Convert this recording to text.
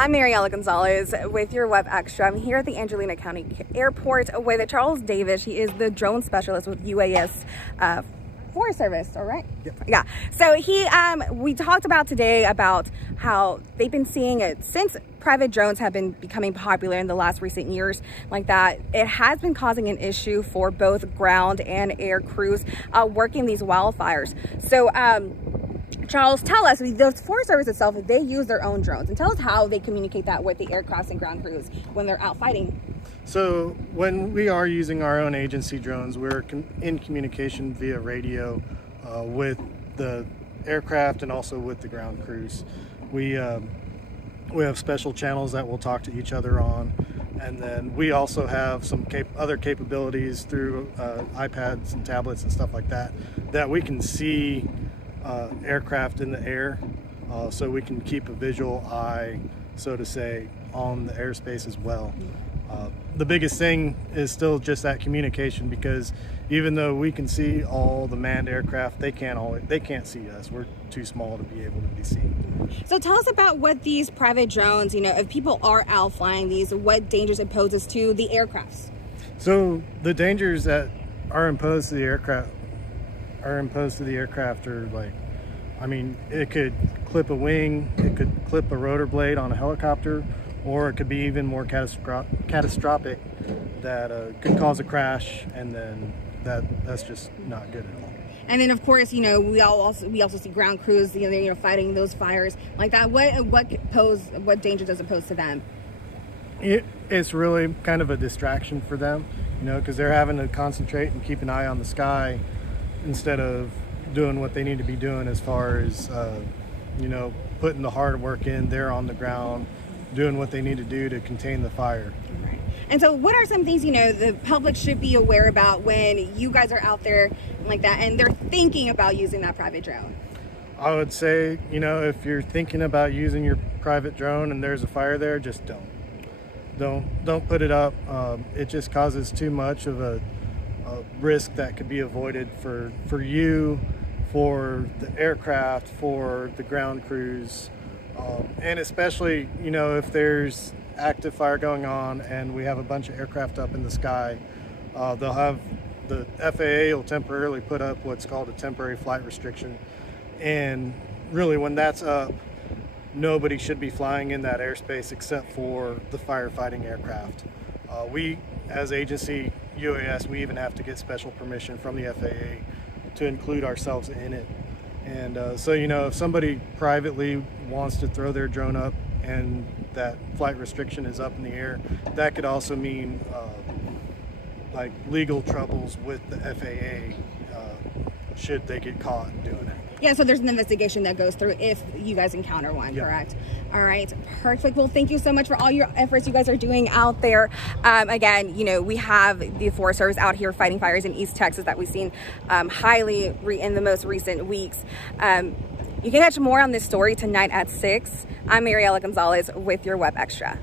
I'm Mariela Gonzalez with your WebXtra. I'm here at the Angelina County Airport with Charles Davis. He is the drone specialist with UAS Forest Service, all right? Yep. Yeah. So we talked about today about how they've been seeing it since private drones have been becoming popular in the last recent years like that. It has been causing an issue for both ground and air crews working these wildfires. So Charles, tell us, the Forest Service itself, they use their own drones, and tell us how they communicate that with the aircrafts and ground crews when they're out fighting. So when we are using our own agency drones, we're in communication via radio with the aircraft and also with the ground crews. We have special channels that we'll talk to each other on, and then we also have some other capabilities through iPads and tablets and stuff like that we can see aircraft in the air, so we can keep a visual eye, so to say, on the airspace as well. The biggest thing is still just that communication, because even though we can see all the manned aircraft, they can't see us. We're too small to be able to be seen. So tell us about what these private drones, if people are out flying these, what dangers it poses to the aircrafts. So the dangers that are imposed to the aircraft are like, it could clip a wing, it could clip a rotor blade on a helicopter, or it could be even more catastrophic that could cause a crash, and then that's just not good at all. And then of course, we also see ground crews, fighting those fires like that. What danger does it pose to them? It's really kind of a distraction for them, because they're having to concentrate and keep an eye on the sky instead of doing what they need to be doing as far as putting the hard work in there on the ground, doing what they need to do to contain the fire. Right. And so what are some things the public should be aware about when you guys are out there like that and they're thinking about using that private drone? I would say, if you're thinking about using your private drone and there's a fire there, just don't put it up. It just causes too much of a risk that could be avoided for you, for the aircraft, for the ground crews, and especially if there's active fire going on and we have a bunch of aircraft up in the sky, the FAA will temporarily put up what's called a temporary flight restriction, and really when that's up, nobody should be flying in that airspace except for the firefighting aircraft. We, as agency UAS, we even have to get special permission from the FAA to include ourselves in it. And so if somebody privately wants to throw their drone up and that flight restriction is up in the air, that could also mean like legal troubles with the FAA should they get caught doing it. Yeah, so there's an investigation that goes through if you guys encounter one, Yep. Correct? All right, perfect. Well, thank you so much for all your efforts you guys are doing out there. Again, we have the Forest Service out here fighting fires in East Texas that we've seen highly in the most recent weeks. You can catch more on this story tonight at 6. I'm Mariela Gonzalez with your WebXtra.